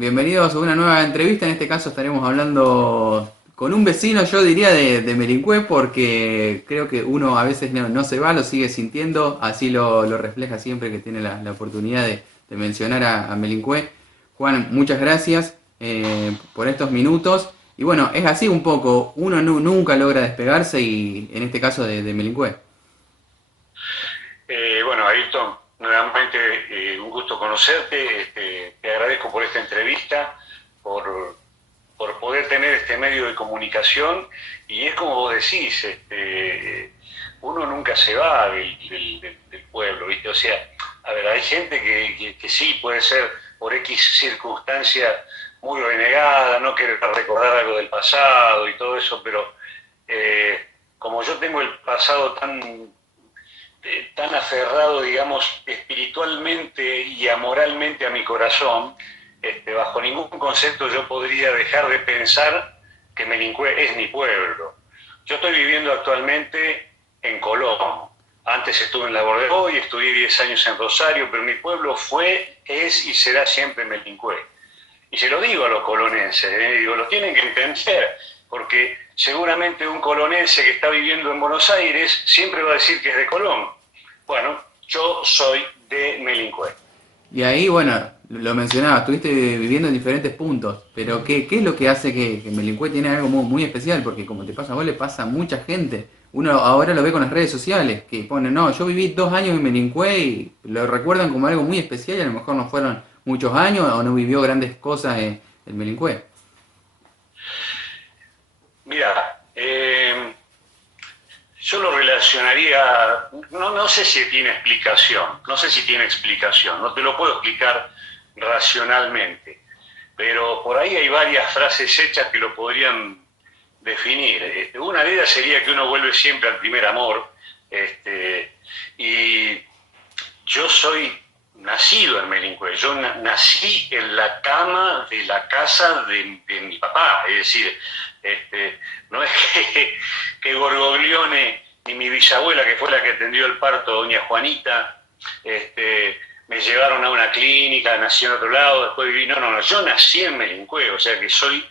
Bienvenidos a una nueva entrevista. En este caso estaremos hablando con un vecino, yo diría, de Melincue, porque creo que uno a veces no se va, lo sigue sintiendo, así lo refleja siempre que tiene la oportunidad de mencionar a Melincue. Juan, muchas gracias por estos minutos. Y bueno, es así un poco, uno nunca logra despegarse y en este caso de Melincue. Bueno, Ayrton, nuevamente un gusto conocerte. Te agradezco por esta entrevista, por, por poder tener este medio de comunicación. Y es como vos decís, uno nunca se va del pueblo, ¿viste? O sea, a ver, hay gente que sí puede ser por X circunstancia muy renegada, no querer recordar algo del pasado y todo eso, pero como yo tengo el pasado tan aferrado, digamos, espiritualmente y amoralmente a mi corazón, bajo ningún concepto yo podría dejar de pensar que Melincue es mi pueblo. Yo estoy viviendo actualmente en Colón. Antes estuve en Labor de Hoy, estudié 10 años en Rosario, pero mi pueblo fue, es y será siempre Melincue. Y se lo digo a los colonenses, digo, lo tienen que entender, porque seguramente un colonense que está viviendo en Buenos Aires siempre va a decir que es de Colón. Bueno, yo soy de Melincue. Y ahí, bueno, lo mencionaba, estuviste viviendo en diferentes puntos, pero ¿qué es lo que hace que Melincue tiene algo muy especial? Porque como te pasa a vos, le pasa a mucha gente. Uno ahora lo ve con las redes sociales, que ponen, no, yo viví 2 años en Melincue y lo recuerdan como algo muy especial y a lo mejor no fueron muchos años o no vivió grandes cosas en Melincue. Mira, yo lo relacionaría, no sé si tiene explicación, no sé si tiene explicación, no te lo puedo explicar racionalmente, pero por ahí hay varias frases hechas que lo podrían definir. Una de ellas sería que uno vuelve siempre al primer amor, y yo soy nacido en Melincue, yo nací en la cama de la casa de mi papá, es decir, no es que Gorgoglione ni mi bisabuela, que fue la que atendió el parto, doña Juanita, me llevaron a una clínica, nací en otro lado, después viví, no, yo nací en Melincue, o sea que soy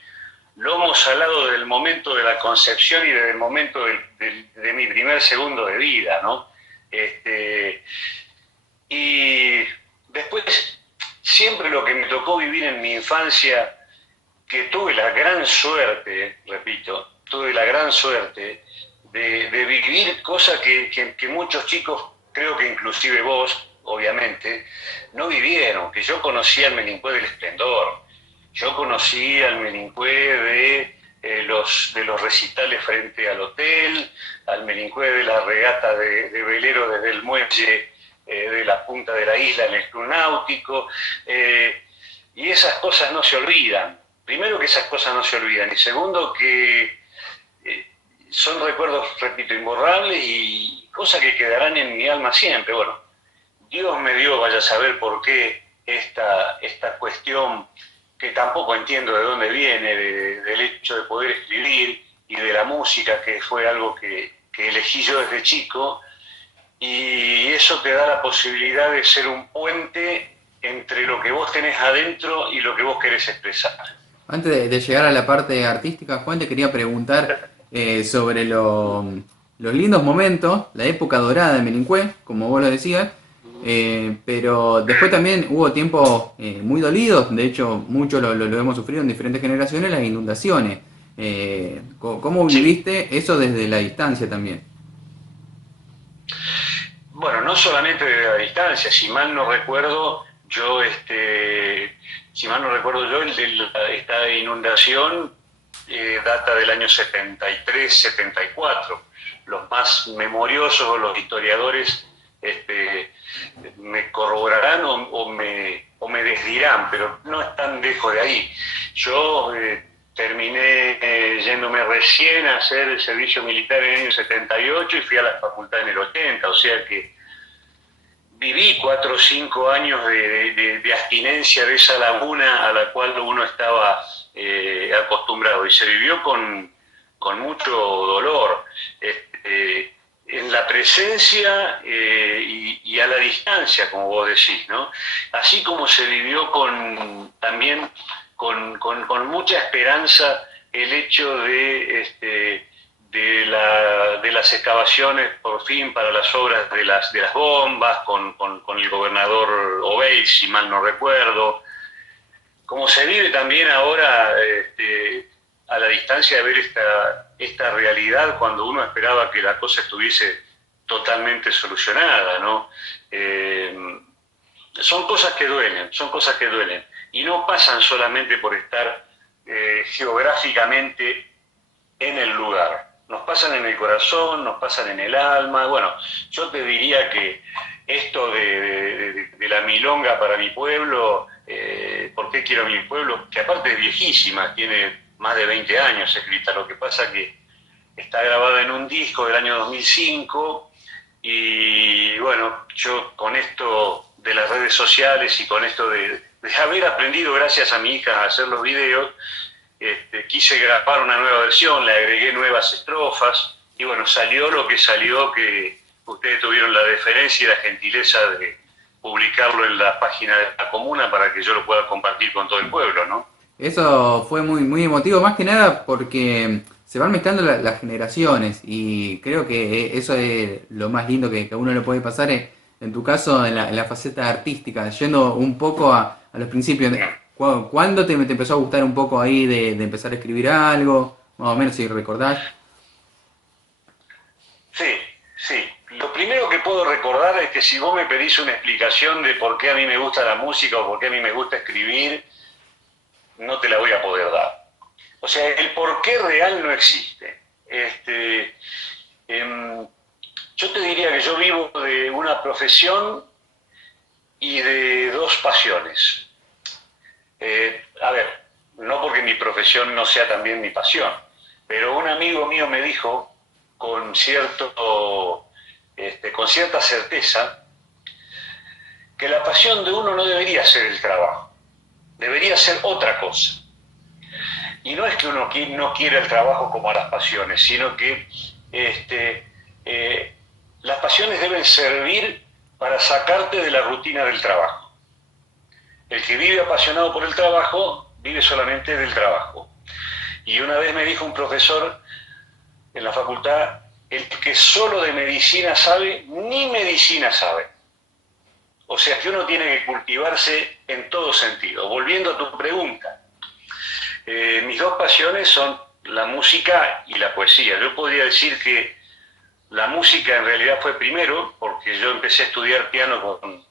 lomo salado desde el momento de la concepción y desde el momento de mi primer segundo de vida, ¿no? Y después, siempre lo que me tocó vivir en mi infancia, que tuve la gran suerte, repito, tuve la gran suerte de vivir cosas que muchos chicos, creo que inclusive vos, obviamente, no vivieron, que yo conocí al Melincue del esplendor, yo conocí al Melincue de los recitales frente al hotel, al Melincue de la regata de velero desde el muelle de la punta de la isla en el club náutico, y esas cosas no se olvidan. Primero que esas cosas no se olvidan, y segundo que son recuerdos, repito, imborrables y cosas que quedarán en mi alma siempre. Bueno, Dios me dio, vaya a saber por qué, esta cuestión que tampoco entiendo de dónde viene, del hecho de poder escribir y de la música, que fue algo que elegí yo desde chico, y eso te da la posibilidad de ser un puente entre lo que vos tenés adentro y lo que vos querés expresar. Antes de llegar a la parte artística, Juan, te quería preguntar sobre los lindos momentos, la época dorada de Melincue, como vos lo decías, pero después también hubo tiempos muy dolidos, de hecho muchos lo hemos sufrido en diferentes generaciones, las inundaciones. ¿Cómo Sí. viviste eso desde la distancia también? Bueno, no solamente de la distancia, si mal no recuerdo, si mal no recuerdo yo, esta inundación data del año 73, 74. Los más memoriosos o los historiadores me corroborarán o me desdirán, pero no están lejos de ahí. Yo terminé yéndome recién a hacer el servicio militar en el año 78 y fui a la facultad en el 80, o sea que viví 4 o 5 años de abstinencia de esa laguna a la cual uno estaba acostumbrado, y se vivió con mucho dolor, en la presencia y a la distancia, como vos decís, ¿no? Así como se vivió también con mucha esperanza el hecho de las excavaciones por fin para las obras de las bombas, con el gobernador Obeid, si mal no recuerdo. Como se vive también ahora a la distancia de ver esta realidad cuando uno esperaba que la cosa estuviese totalmente solucionada, ¿no? Son cosas que duelen, y no pasan solamente por estar geográficamente en el lugar. Nos pasan en el corazón, nos pasan en el alma. Bueno, yo te diría que esto de la milonga para mi pueblo, ¿por qué quiero mi pueblo? Que aparte es viejísima, tiene más de 20 años escrita, lo que pasa que está grabada en un disco del año 2005 y bueno, yo con esto de las redes sociales y con esto de haber aprendido gracias a mi hija a hacer los videos, quise grabar una nueva versión, le agregué nuevas estrofas y bueno, salió lo que salió, que ustedes tuvieron la deferencia y la gentileza de publicarlo en la página de la comuna para que yo lo pueda compartir con todo el pueblo, ¿no? Eso fue muy, muy emotivo, más que nada porque se van mezclando las generaciones y creo que eso es lo más lindo que a uno le puede pasar en tu caso en la faceta artística, yendo un poco a los principios. ¿Cuándo te empezó a gustar un poco ahí de empezar a escribir algo? Más o menos si recordás. Sí, sí. Lo primero que puedo recordar es que si vos me pedís una explicación de por qué a mí me gusta la música o por qué a mí me gusta escribir, no te la voy a poder dar. O sea, el por qué real no existe. Yo te diría que yo vivo de una profesión y de dos pasiones. A ver, no porque mi profesión no sea también mi pasión, pero un amigo mío me dijo con cierta certeza que la pasión de uno no debería ser el trabajo, debería ser otra cosa. Y no es que uno no quiera el trabajo como a las pasiones, sino que las pasiones deben servir para sacarte de la rutina del trabajo. El que vive apasionado por el trabajo, vive solamente del trabajo. Y una vez me dijo un profesor en la facultad, el que solo de medicina sabe, ni medicina sabe. O sea que uno tiene que cultivarse en todo sentido. Volviendo a tu pregunta, mis dos pasiones son la música y la poesía. Yo podría decir que la música en realidad fue primero, porque yo empecé a estudiar piano con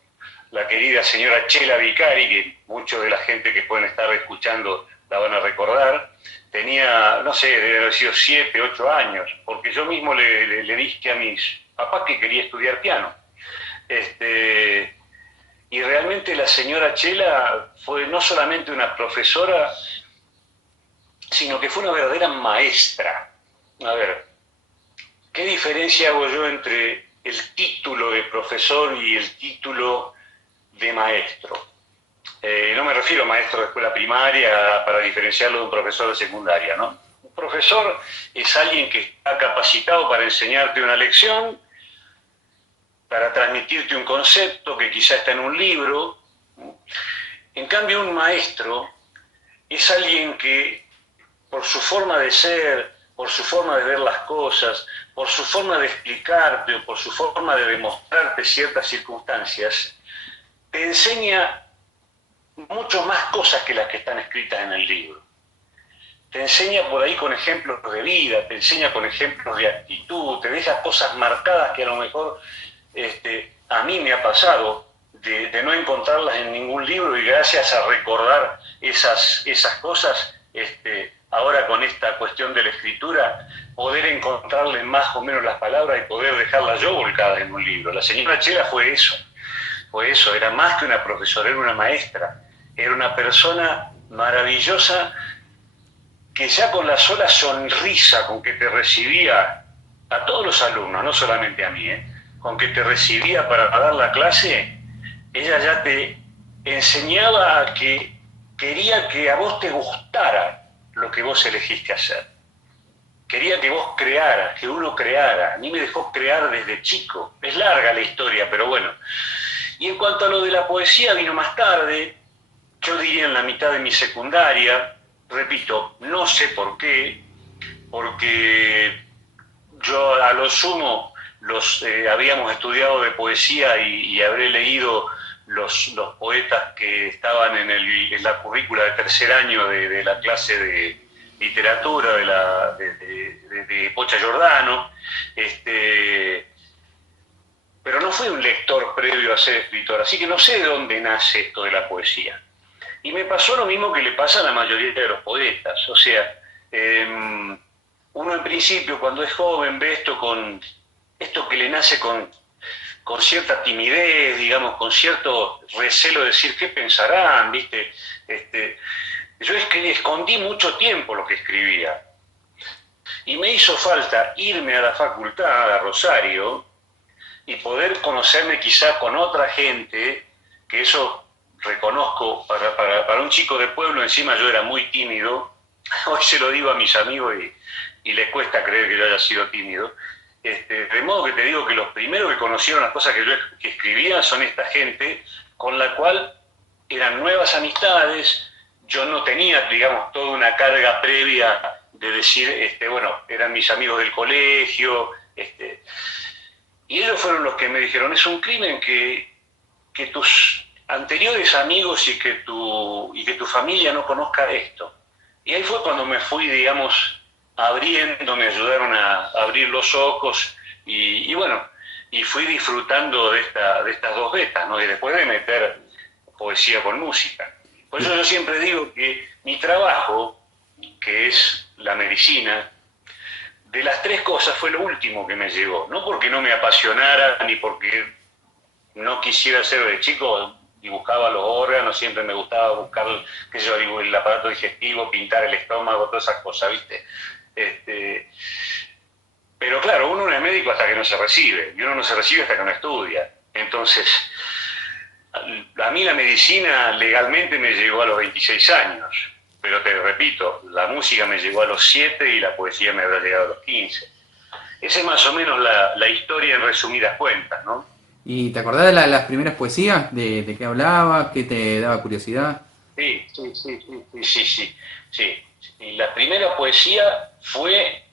la querida señora Chela Vicari, que mucha de la gente que pueden estar escuchando la van a recordar. Tenía, no sé, debe haber sido 7, 8 años, porque yo mismo le dije a mis papás que quería estudiar piano. Y realmente la señora Chela fue no solamente una profesora, sino que fue una verdadera maestra. A ver, ¿qué diferencia hago yo entre el título de profesor y el título de maestro? No me refiero a maestro de escuela primaria para diferenciarlo de un profesor de secundaria, ¿no? Un profesor es alguien que está capacitado para enseñarte una lección, para transmitirte un concepto que quizá está en un libro. En cambio, un maestro es alguien que, por su forma de ser, por su forma de ver las cosas, por su forma de explicarte o por su forma de demostrarte ciertas circunstancias, te enseña mucho más cosas que las que están escritas en el libro. Te enseña por ahí con ejemplos de vida, te enseña con ejemplos de actitud, te deja cosas marcadas que a lo mejor a mí me ha pasado de no encontrarlas en ningún libro, y gracias a recordar esas cosas, ahora con esta cuestión de la escritura, poder encontrarle más o menos las palabras y poder dejarlas yo volcadas en un libro. La señora Chela fue eso, era más que una profesora, era una maestra, era una persona maravillosa que ya con la sola sonrisa con que te recibía a todos los alumnos, no solamente a mí, con que te recibía para dar la clase, ella ya te enseñaba que quería que a vos te gustara lo que vos elegiste hacer. Quería que vos crearas, que uno creara. A mí me dejó crear desde chico. Es larga la historia, pero bueno. Y en cuanto a lo de la poesía, vino más tarde. yo diría en la mitad de mi secundaria, repito, no sé por qué, porque yo a lo sumo habíamos estudiado de poesía y habré leído los poetas que estaban en la currícula de tercer año de la clase de literatura de Pocha Giordano, pero no fui un lector previo a ser escritor, así que no sé de dónde nace esto de la poesía. Y me pasó lo mismo que le pasa a la mayoría de los poetas, o sea, uno en principio cuando es joven ve esto que le nace con cierta timidez, digamos, con cierto recelo de decir qué pensarán, ¿viste? Yo escondí mucho tiempo lo que escribía y me hizo falta irme a la facultad, a Rosario, y poder conocerme quizá con otra gente, que eso reconozco, para un chico de pueblo encima yo era muy tímido, hoy se lo digo a mis amigos y les cuesta creer que yo haya sido tímido, de modo que te digo que los primeros que conocieron las cosas que escribía son esta gente, con la cual eran nuevas amistades, yo no tenía, digamos, toda una carga previa de decir, bueno, eran mis amigos del colegio, y ellos fueron los que me dijeron, es un crimen que tus anteriores amigos y que tu familia no conozca esto. Y ahí fue cuando me fui, digamos, abriendo, me ayudaron a abrir los ojos y bueno, y fui disfrutando de estas dos vetas, ¿no? Y después de meter poesía con música. Por eso yo siempre digo que mi trabajo, que es la medicina, de las tres cosas fue lo último que me llegó. No porque no me apasionara, ni porque no quisiera ser de chico, dibujaba los órganos, siempre me gustaba buscar, qué sé yo, el aparato digestivo, pintar el estómago, todas esas cosas, ¿viste? Pero claro, uno no es médico hasta que no se recibe, y uno no se recibe hasta que no estudia. Entonces, a mí la medicina legalmente me llegó a los 26 años, pero te repito, la música me llegó a los 7 y la poesía me habrá llegado a los 15. Esa es más o menos la historia en resumidas cuentas, ¿no? ¿Y te acordás de las primeras poesías? ¿De qué hablaba? ¿Qué te daba curiosidad? Sí. Y la primera poesía fue,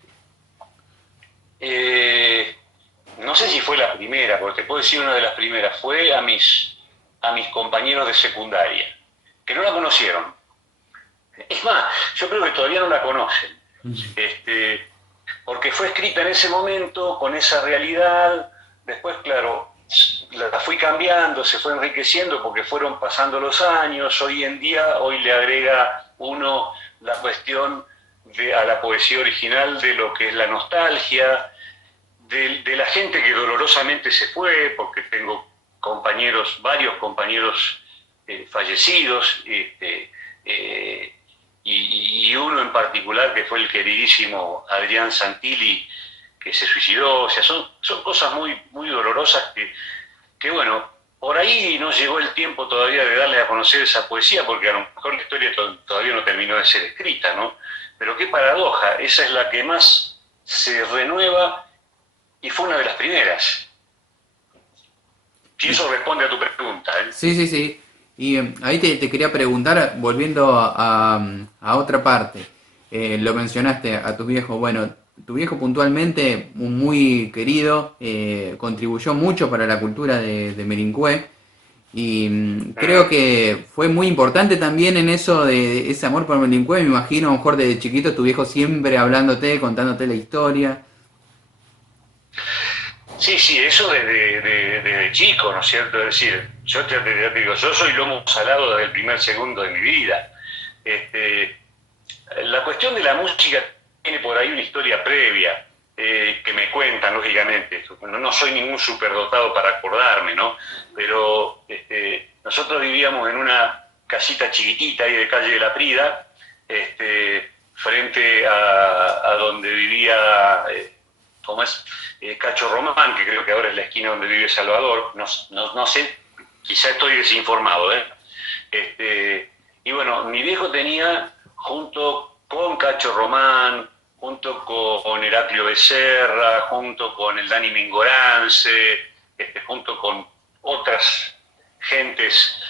no sé si fue la primera, porque te puedo decir una de las primeras, fue a mis compañeros de secundaria, que no la conocieron. Es más, yo creo que todavía no la conocen, porque fue escrita en ese momento, con esa realidad, después, claro, la fui cambiando, se fue enriqueciendo porque fueron pasando los años, hoy le agrega uno la cuestión a la poesía original de lo que es la nostalgia, de la gente que dolorosamente se fue, porque tengo varios compañeros fallecidos, y uno en particular que fue el queridísimo Adrián Santilli, que se suicidó. O sea, son cosas muy, muy dolorosas que bueno, por ahí no llegó el tiempo todavía de darle a conocer esa poesía, porque a lo mejor la historia todavía no terminó de ser escrita, ¿no? Pero qué paradoja, esa es la que más se renueva y fue una de las primeras. Si eso responde a tu pregunta, ¿eh? Sí. Y ahí te quería preguntar, volviendo a otra parte. Lo mencionaste a tu viejo. Bueno, tu viejo puntualmente, un muy querido, contribuyó mucho para la cultura de Merincue. Y creo que fue muy importante también en eso de ese amor por Merincue. Me imagino, a lo mejor desde chiquito, tu viejo siempre hablándote, contándote la historia. Sí, eso desde chico, ¿no es cierto? Es decir, yo te digo, yo soy lomo salado desde el primer segundo de mi vida. La cuestión de la música tiene por ahí una historia previa, que me cuentan, lógicamente. No soy ningún superdotado para acordarme, ¿no? Pero nosotros vivíamos en una casita chiquitita ahí de calle de la Prida, frente a donde vivía, ¿cómo es? Cacho Román, que creo que ahora es la esquina donde vive Salvador. No sé, quizá estoy desinformado, y bueno, mi viejo tenía, junto con Cacho Román, junto con Heraclio Becerra, junto con el Dani Mingorance, junto con otras gentes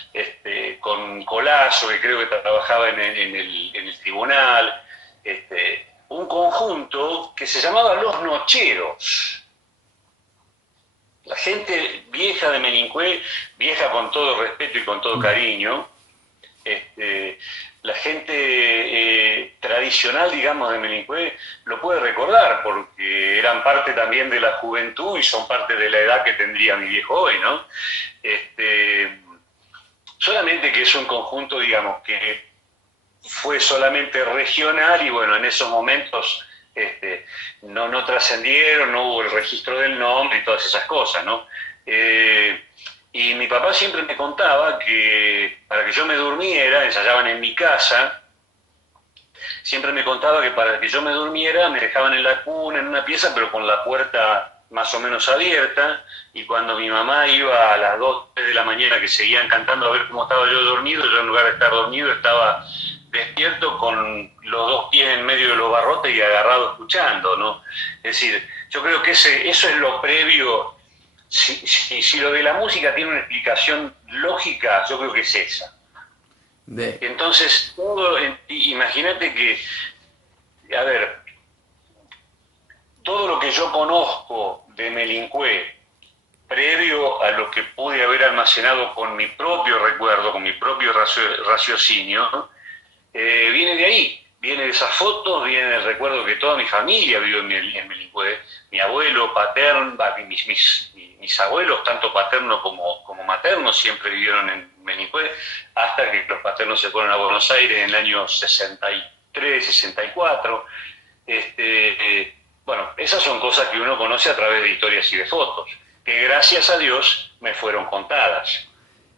con Colazo, que creo que trabajaba en el tribunal, un conjunto que se llamaba Los Nocheros. La gente vieja de Melincue, vieja con todo respeto y con todo cariño, la gente tradicional, digamos, de Melincue lo puede recordar porque eran parte también de la juventud y son parte de la edad que tendría mi viejo hoy, ¿no? Solamente que es un conjunto, digamos, que fue solamente regional y bueno, en esos momentos no trascendieron, no hubo el registro del nombre y todas esas cosas, ¿no? Y mi papá siempre me contaba que para que yo me durmiera, ensayaban en mi casa, siempre me contaba que para que yo me durmiera me dejaban en la cuna, en una pieza, pero con la puerta más o menos abierta, y cuando mi mamá iba a las 2, 3 de la mañana que seguían cantando a ver cómo estaba yo dormido, yo en lugar de estar dormido estaba despierto con los dos pies en medio de los barrotes y agarrado escuchando, ¿no? Es decir, yo creo que eso es lo previo. Si lo de la música tiene una explicación lógica, yo creo que es esa. Entonces, imagínate que, a ver, todo lo que yo conozco de Melincue, previo a lo que pude haber almacenado con mi propio recuerdo, con mi propio raciocinio, viene de ahí, viene de esas fotos, viene del recuerdo que toda mi familia vivió en Melincue, mi abuelo paterno, mis abuelos, tanto paterno como materno, siempre vivieron en Melincue, hasta que los paternos se fueron a Buenos Aires en el año 63, 64. Bueno, esas son cosas que uno conoce a través de historias y de fotos, que gracias a Dios me fueron contadas.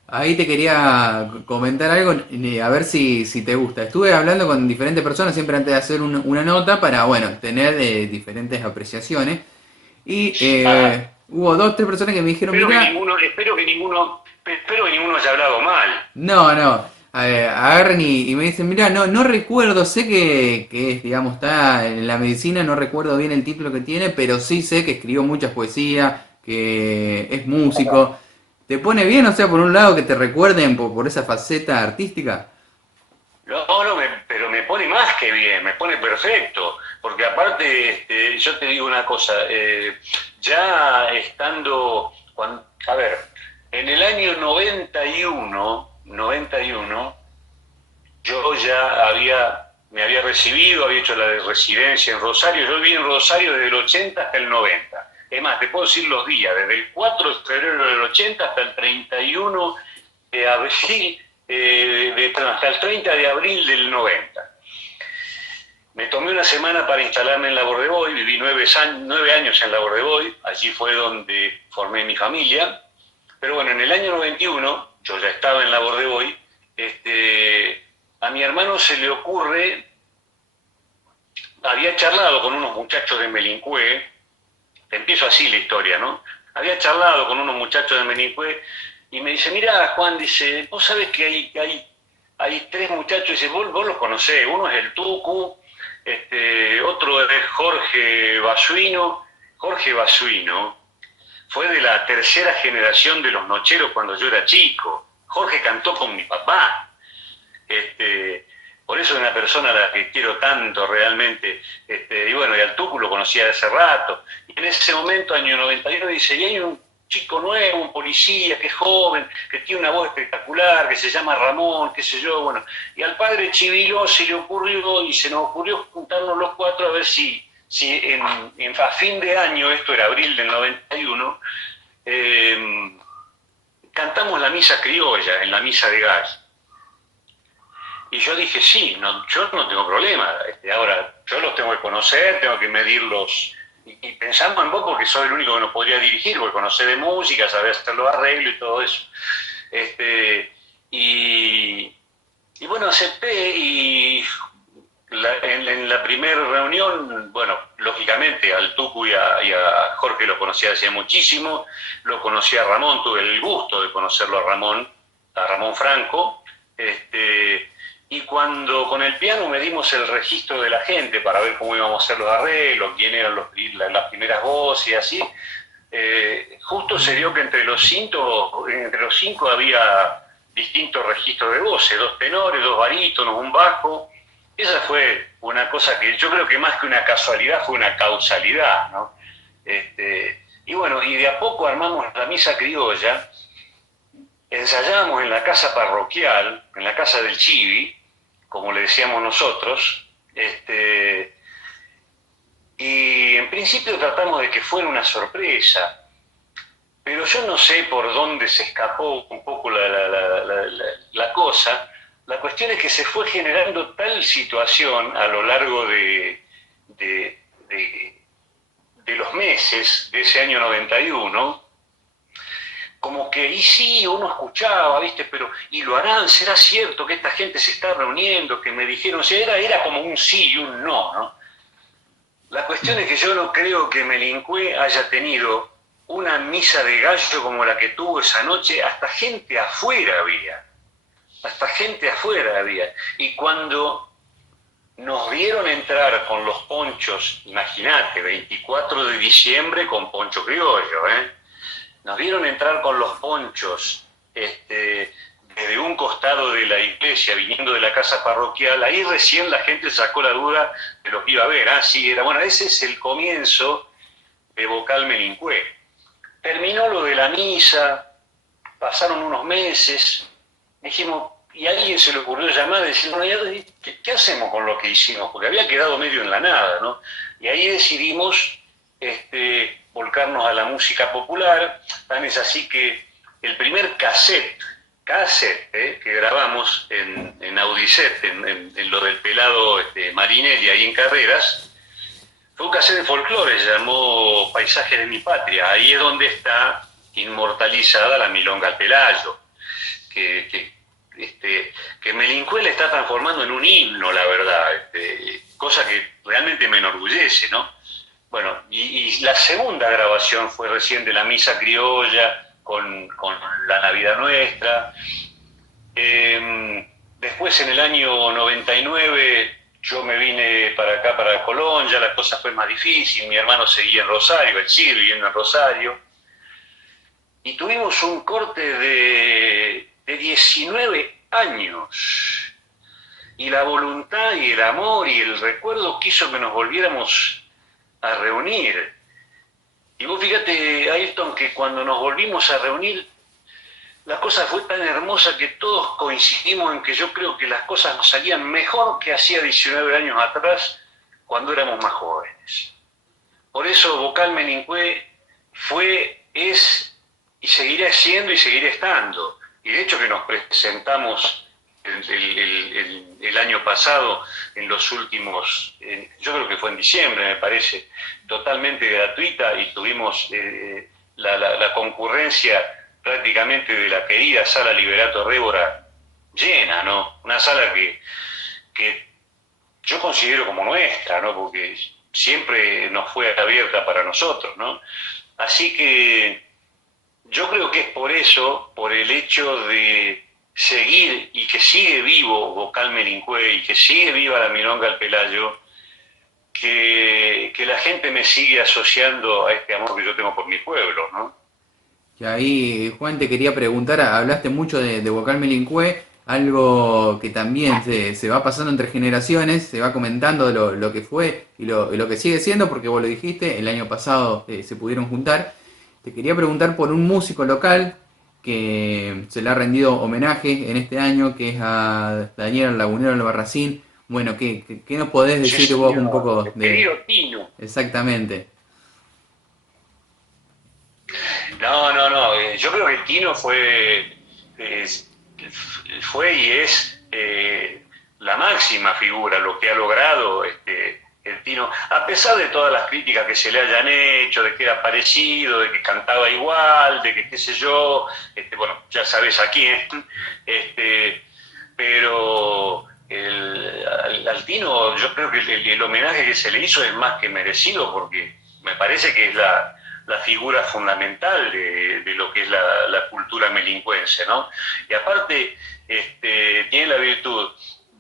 Ahí te quería comentar algo, a ver si te gusta. Estuve hablando con diferentes personas siempre antes de hacer una nota para, bueno, tener diferentes apreciaciones. Y hubo dos, tres personas que me dijeron, mira, Espero que ninguno haya hablado mal. no, agarran y me dicen, mira, no recuerdo, sé que es, digamos, está en la medicina, no recuerdo bien el título que tiene, pero sí sé que escribió muchas poesías, que es músico. ¿Te pone bien, o sea, por un lado, que te recuerden por esa faceta artística? Pero me pone más que bien, me pone perfecto, porque aparte, yo te digo una cosa, ya estando, a ver, en el año 91, yo ya me había recibido, había hecho la residencia en Rosario, yo viví en Rosario desde el 80 hasta el 90. Es más, te puedo decir los días, desde el 4 de febrero del 80 hasta el 31 de abril, hasta el 30 de abril del 90. Me tomé una semana para instalarme en Labor de Boy, viví 9 años en Labor de Boy, allí fue donde formé mi familia, pero bueno, en el año 91, yo ya estaba en Labor de Boy, a mi hermano se le ocurre, había charlado con unos muchachos de Melincue, empiezo así la historia, ¿no? Había charlado con unos muchachos de Melincue y me dice, mira, Juan, dice, vos sabés que hay tres muchachos, dice, vos los conocés, uno es el Tucu, otro es Jorge Basuino. Jorge Basuino fue de la tercera generación de Los Nocheros cuando yo era chico. Jorge cantó con mi papá. Por eso es una persona a la que quiero tanto realmente. Y bueno, y al Tucu lo conocía de hace rato. Y en ese momento, año 91, dice, y hay un chico nuevo, un policía, que es joven, que tiene una voz espectacular, que se llama Ramón, qué sé yo, bueno. Y al padre Chivilo se le ocurrió, y se nos ocurrió juntarnos los cuatro a ver si a fin de año, esto era abril del 91, cantamos la misa criolla, en la misa de gas. Y yo dije, sí, yo no tengo problema. Ahora, yo los tengo que conocer, tengo que medirlos. Y pensando en vos, porque soy el único que nos podría dirigir, porque conocés de música, sabés hacer los arreglos y todo eso. Y bueno, acepté y en la primera reunión, bueno, lógicamente al Tucu y a Jorge lo conocía hacía muchísimo, lo conocí a Ramón, tuve el gusto de conocerlo a Ramón Franco, y cuando con el piano medimos el registro de la gente para ver cómo íbamos a hacer los arreglos, quién eran las primeras voces y así, justo se dio que entre los cinco había distintos registros de voces, 2 tenores, 2 barítonos, un bajo. Esa fue una cosa que yo creo que más que una casualidad fue una causalidad, ¿no? Y bueno, y de a poco armamos la misa criolla, ensayábamos en la casa parroquial, en la casa del Chivi, como le decíamos nosotros, y en principio tratamos de que fuera una sorpresa, pero yo no sé por dónde se escapó un poco la cosa. La cuestión es que se fue generando tal situación a lo largo de los meses de ese año 91, como que, y sí, uno escuchaba, ¿viste? Pero, ¿y lo harán? ¿Será cierto que esta gente se está reuniendo? Que me dijeron, o sea, era como un sí y un no, ¿no? La cuestión es que yo no creo que Melincue haya tenido una misa de gallo como la que tuvo esa noche. Hasta gente afuera había. Y cuando nos vieron entrar con los ponchos, imagínate, 24 de diciembre con poncho criollo, nos vieron entrar con los ponchos desde un costado de la iglesia, viniendo de la casa parroquial. Ahí recién la gente sacó la duda de lo que iba a ver. Sí, era, bueno, ese es el comienzo de Vocal Melincue. Terminó lo de la misa, pasaron unos meses, dijimos, y a alguien se le ocurrió llamar y decir, bueno, ¿qué hacemos con lo que hicimos? Porque había quedado medio en la nada, ¿no? Y ahí decidimos volcarnos a la música popular. Tan es así que el primer cassette que grabamos en Audiset, en lo del pelado Marinelli, ahí en Carreras, fue un cassette de folclore, se llamó Paisajes de mi Patria. Ahí es donde está inmortalizada la milonga al Pelayo, que Melincue le está transformando en un himno, la verdad, cosa que realmente me enorgullece, ¿no? Bueno, y la segunda grabación fue recién de la misa criolla, con la Navidad Nuestra. Después, en el año 99, yo me vine para acá, para Colón, ya la cosa fue más difícil, mi hermano seguía en Rosario, él sigue viviendo en Rosario, y tuvimos un corte de 19 años, y la voluntad y el amor y el recuerdo quiso que nos volviéramos a reunir. Y vos fíjate, Ayrton, que cuando nos volvimos a reunir, la cosa fue tan hermosa que todos coincidimos en que yo creo que las cosas nos salían mejor que hacía 19 años atrás, cuando éramos más jóvenes. Por eso Vocal Melincue fue, es y seguirá siendo y seguirá estando. Y de hecho que nos presentamos el año pasado, en los últimos, yo creo que fue en diciembre, me parece, totalmente gratuita, y tuvimos la concurrencia prácticamente de la querida Sala Liberato Révora llena, ¿no? Una sala que yo considero como nuestra, ¿no? Porque siempre nos fue abierta para nosotros, ¿no? Así que yo creo que es por eso, por el hecho de seguir y que sigue vivo Vocal Melincue y que sigue viva la milonga al Pelayo, que la gente me sigue asociando a este amor que yo tengo por mi pueblo, ¿no? Y ahí, Juan, te quería preguntar, hablaste mucho de Vocal Melincue, algo que también se va pasando entre generaciones, se va comentando lo que fue y lo que sigue siendo, porque vos lo dijiste, el año pasado se pudieron juntar. Te quería preguntar por un músico local que se le ha rendido homenaje en este año, que es a Daniel Lagunero Albarracín. Bueno, ¿qué nos podés decir vos un poco de...? Querido Tino. Exactamente. No, yo creo que Tino fue y es la máxima figura, lo que ha logrado el Tino, a pesar de todas las críticas que se le hayan hecho, de que era parecido, de que cantaba igual, de que qué sé yo, bueno, ya sabes a quién, pero al Tino yo creo que el homenaje que se le hizo es más que merecido, porque me parece que es la figura fundamental de lo que es la cultura melincuense, ¿no? Y aparte tiene la virtud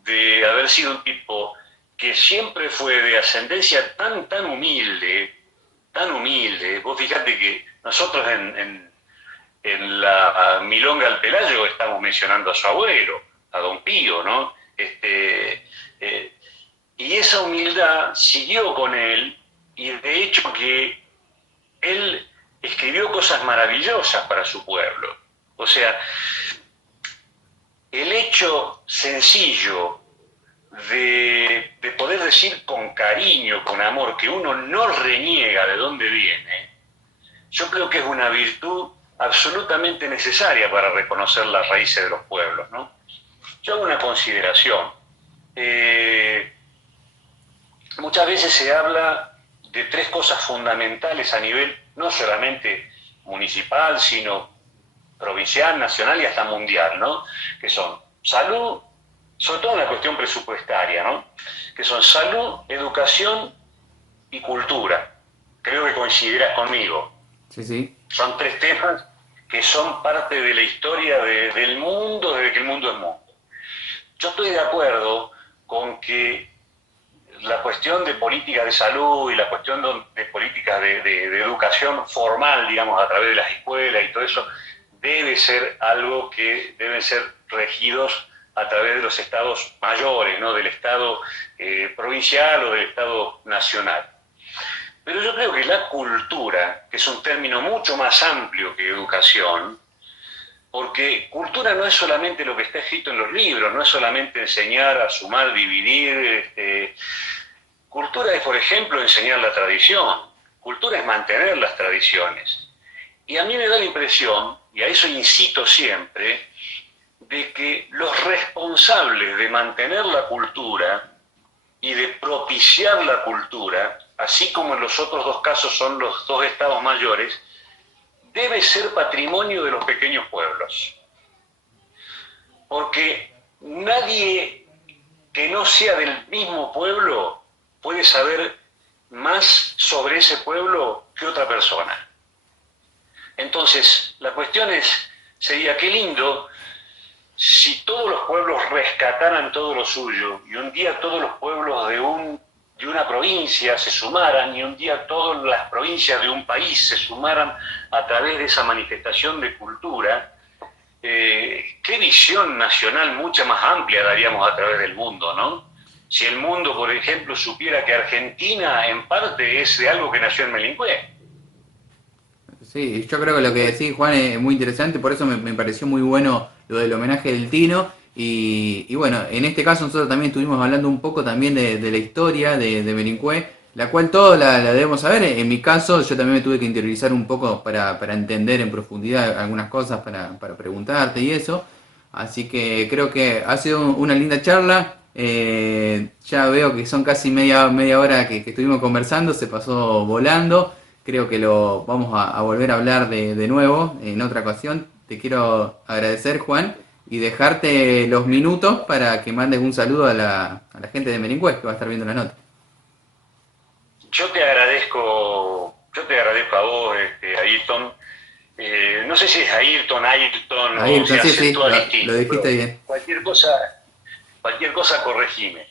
de haber sido un tipo que siempre fue de ascendencia tan humilde, tan humilde. Vos fíjate que nosotros en la Milonga al Pelayo estamos mencionando a su abuelo, a don Pío, ¿no? Y esa humildad siguió con él, y de hecho que él escribió cosas maravillosas para su pueblo. O sea, el hecho sencillo de poder decir con cariño, con amor, que uno no reniega de dónde viene, yo creo que es una virtud absolutamente necesaria para reconocer las raíces de los pueblos, ¿no? Yo hago una consideración. Muchas veces se habla de tres cosas fundamentales a nivel no solamente municipal, sino provincial, nacional y hasta mundial, ¿no? Que son salud, sobre todo en la cuestión presupuestaria, ¿no? Que son salud, educación y cultura. Creo que coincidirás conmigo. Sí, sí. Son tres temas que son parte de la historia del mundo desde que el mundo es mundo. Yo estoy de acuerdo con que la cuestión de política de salud y la cuestión de políticas de educación formal, digamos, a través de las escuelas y todo eso, debe ser algo que deben ser regidos a través de los estados mayores, ¿no? Del estado provincial o del estado nacional. Pero yo creo que la cultura, que es un término mucho más amplio que educación, porque cultura no es solamente lo que está escrito en los libros, no es solamente enseñar a sumar, dividir. Cultura es, por ejemplo, enseñar la tradición. Cultura es mantener las tradiciones. Y a mí me da la impresión, y a eso incito siempre, de que los responsables de mantener la cultura y de propiciar la cultura, así como en los otros dos casos son los dos estados mayores, debe ser patrimonio de los pequeños pueblos. Porque nadie que no sea del mismo pueblo puede saber más sobre ese pueblo que otra persona. Entonces, la cuestión sería qué lindo si todos los pueblos rescataran todo lo suyo y un día todos los pueblos de una provincia se sumaran y un día todas las provincias de un país se sumaran a través de esa manifestación de cultura. Qué visión nacional mucha más amplia daríamos a través del mundo, ¿no? Si el mundo, por ejemplo, supiera que Argentina en parte es de algo que nació en Melincue. Sí, yo creo que lo que decís, Juan, es muy interesante, por eso me pareció muy bueno lo del homenaje del Tino. Y bueno, en este caso nosotros también estuvimos hablando un poco también de la historia de Melincue, la cual todos la debemos saber. En mi caso, yo también me tuve que interiorizar un poco para entender en profundidad algunas cosas, para preguntarte y eso. Así que creo que ha sido una linda charla. Ya veo que son casi media hora que estuvimos conversando, se pasó volando. Creo que lo vamos a volver a hablar de nuevo en otra ocasión. Te quiero agradecer, Juan, y dejarte los minutos para que mandes un saludo a la gente de Melincue que va a estar viendo la nota. Yo te agradezco a vos, Ayrton. No sé si es Ayrton o Ayrton, se sí, sí, acentúa lo distinto. dijiste bien. Cualquier cosa corregime.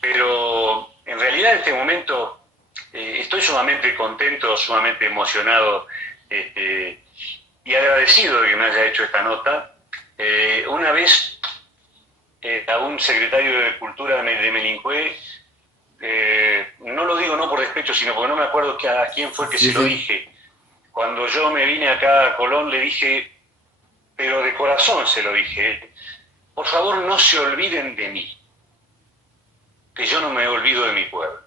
Pero en realidad en este momento estoy sumamente contento, sumamente emocionado y agradecido de que me haya hecho esta nota. Una vez a un secretario de Cultura de Melincue, no lo digo no por despecho, sino porque no me acuerdo a quién fue que Sí, se lo sí. dije. Cuando yo me vine acá a Colón le dije, pero de corazón se lo dije, por favor no se olviden de mí, que yo no me olvido de mi pueblo.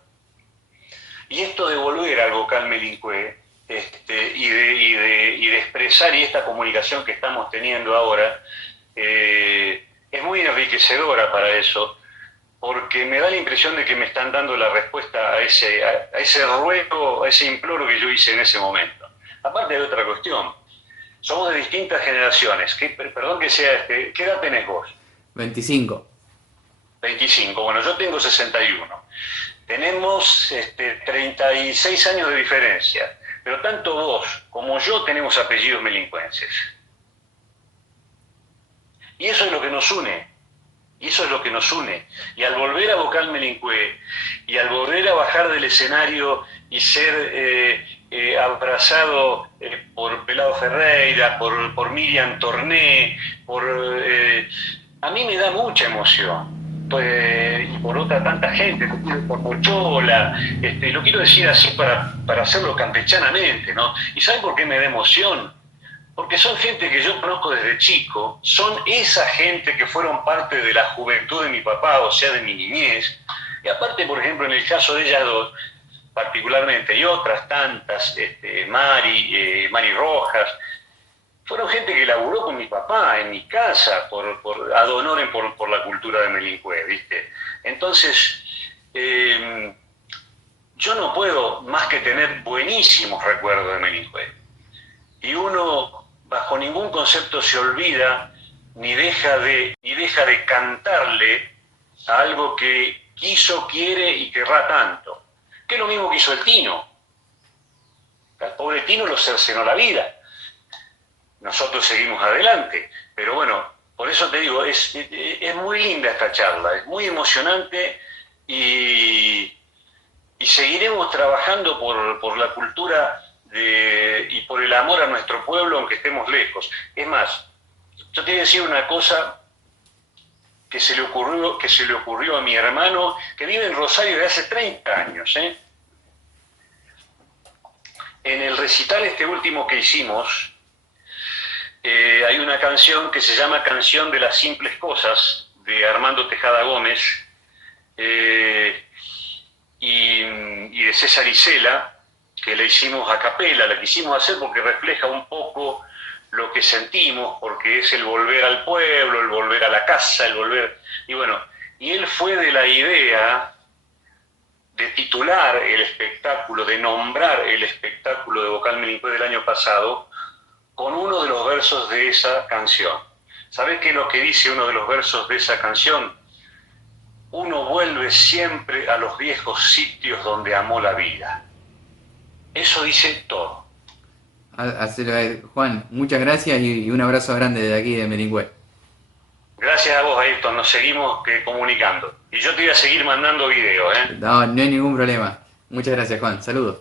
Y esto de volver al vocal Melincue y de expresar y esta comunicación que estamos teniendo ahora es muy enriquecedora para eso, porque me da la impresión de que me están dando la respuesta a ese ruego, a ese imploro que yo hice en ese momento. Aparte de otra cuestión, somos de distintas generaciones. Perdón que sea ¿qué edad tenés vos? 25. 25. Bueno, yo tengo 61. Tenemos 36 años de diferencia, pero tanto vos como yo tenemos apellidos melincuenses. Y eso es lo que nos une. Y eso es lo que nos une. Y al volver a Vocal Melincue, y al volver a bajar del escenario y ser abrazado por Pelado Ferreira, por Miriam Torné, a mí me da mucha emoción. Pues, y por otra tanta gente, por Pochola, lo quiero decir así para hacerlo campechanamente, ¿no? ¿Y saben por qué me da emoción? Porque son gente que yo conozco desde chico, son esa gente que fueron parte de la juventud de mi papá, o sea, de mi niñez. Y aparte, por ejemplo, en el caso de ellas dos, particularmente, y otras tantas, Mari Rojas, fueron gente que laburó con mi papá en mi casa, ad honorem por la cultura de Melincue, ¿viste? Entonces, yo no puedo más que tener buenísimos recuerdos de Melincue. Y uno, bajo ningún concepto, se olvida ni deja de cantarle a algo que quiso, quiere y querrá tanto. Que es lo mismo que hizo el Tino. Al pobre Tino lo cercenó la vida. Nosotros seguimos adelante. Pero bueno, por eso te digo, es muy linda esta charla, es muy emocionante y seguiremos trabajando por la cultura y por el amor a nuestro pueblo, aunque estemos lejos. Es más, yo te voy a decir una cosa que se le ocurrió a mi hermano, que vive en Rosario de hace 30 años. En el recital último que hicimos, hay una canción que se llama Canción de las Simples Cosas, de Armando Tejada Gómez, y de César Isela, que la hicimos a capela, la quisimos hacer porque refleja un poco lo que sentimos, porque es el volver al pueblo, el volver a la casa, el volver... Y bueno, y él fue de la idea de titular el espectáculo, de nombrar el espectáculo de Vocal Melincue del año pasado con uno de los versos de esa canción. ¿Sabés qué es lo que dice uno de los versos de esa canción? Uno vuelve siempre a los viejos sitios donde amó la vida. Eso dice todo. Juan, muchas gracias y un abrazo grande desde aquí de Melincue. Gracias a vos, Ayrton, nos seguimos comunicando. Y yo te voy a seguir mandando videos, ¿eh? No, no hay ningún problema. Muchas gracias, Juan. Saludos.